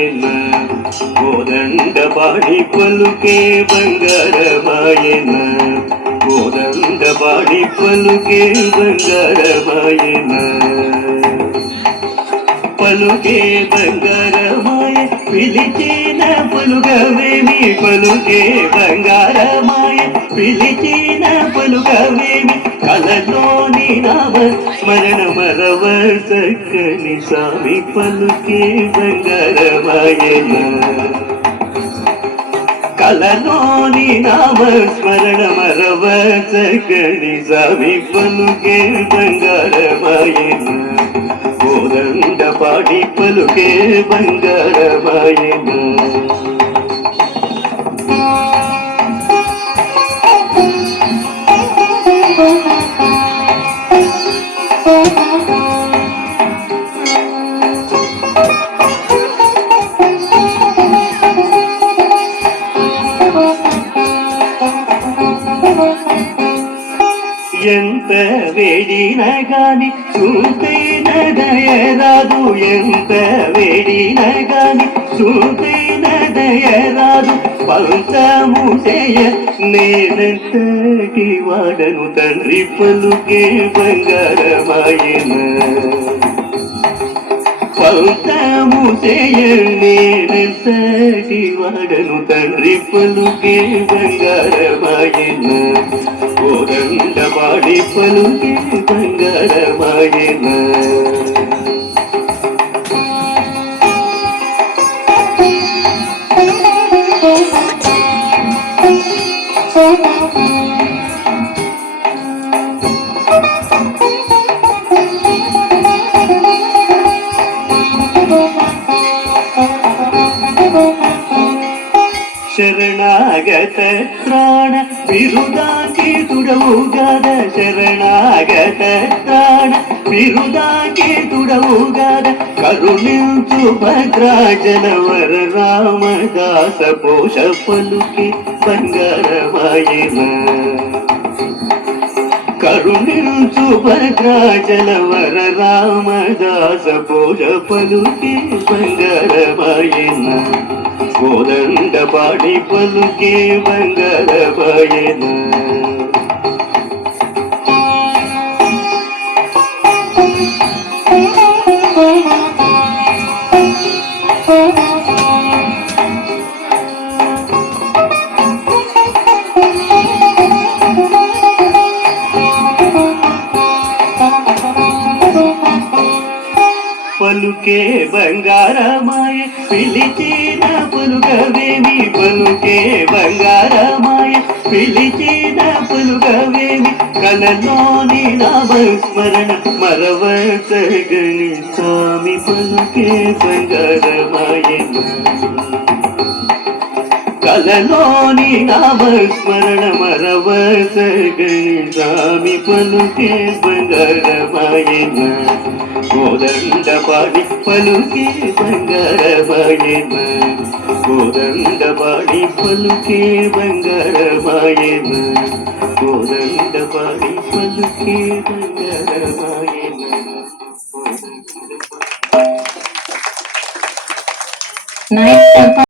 బంగారమాయన కోదండ పాడి పలుకే బంగారమాయన కోదండ పాడి పలుకే బంగారమాయన పలుకే బంగారమాయ పిలిచిన పలుగవేమి పలుకే బంగారమాయ పిలిచిన పలుగవేమి కలలోని నామ స్మరణ మరవ చక్కని స్వామి పలుకే బంగారమాయన కలలోని నామ స్మరణ మరవ చక్కని స్వామి పలుకే బంగారమాయన కోదండ పాడి పలుకే బంగారమాయన ఎంత వేడిన గాని చూపైన దయరాదు ఎంత వేడిన గాని చూపైన దయరాదు పంచము చేయ నేనంతటి వాడను తండ్రి పలుకే బంగారమాయన పంచము చేయ నేనంతటి వాడను తండ్రి పలుకే బంగారమాయన కోదండ పాడి పలుకే బంగారమాయన ಶರಣಾಗತ ಪ್ರಾಣ ಬಿರುದಾಂಗಿ ತುಡವುಗಾದ ಶರಣಾಗತ ಪ್ರಾಣ ಬಿರುದಾಂಗಿ ತುಡವುಗಾದ ಕರುಣಿಂಚು ಭದ್ರಾಜನವರ ರಾಮದಾಸ ಪೋಷ ಪಲುಕೆ ಬಂಗಾರಮಾಯನ ಕರುಣಿಂಚು ಭದ್ರಾಜನವರ ರಾಮದಾಸ ಪೋಷ ಪಲುಕೆ ಬಂಗಾರಮಾಯನ కోదండ పాడి పలుకే బంగారమాయన పలుకే బంగారమాయ పిలిచిన పలుగవేమి పలుకే బంగారమాయ పిలిచిన పలుగవేమి కలలోని నామస్మరణ మరవ తగని స్వామి పలుకే బంగారమాయన కలలోని నామస్మరణ మరవ తగని స్వామి పలుకే బంగారమాయన కోదండ పాడి పలుకే బంగారమాయన కోదండ పాడి పలుకే బంగారమాయన కోదండ పాడి పలుకే బంగారమాయన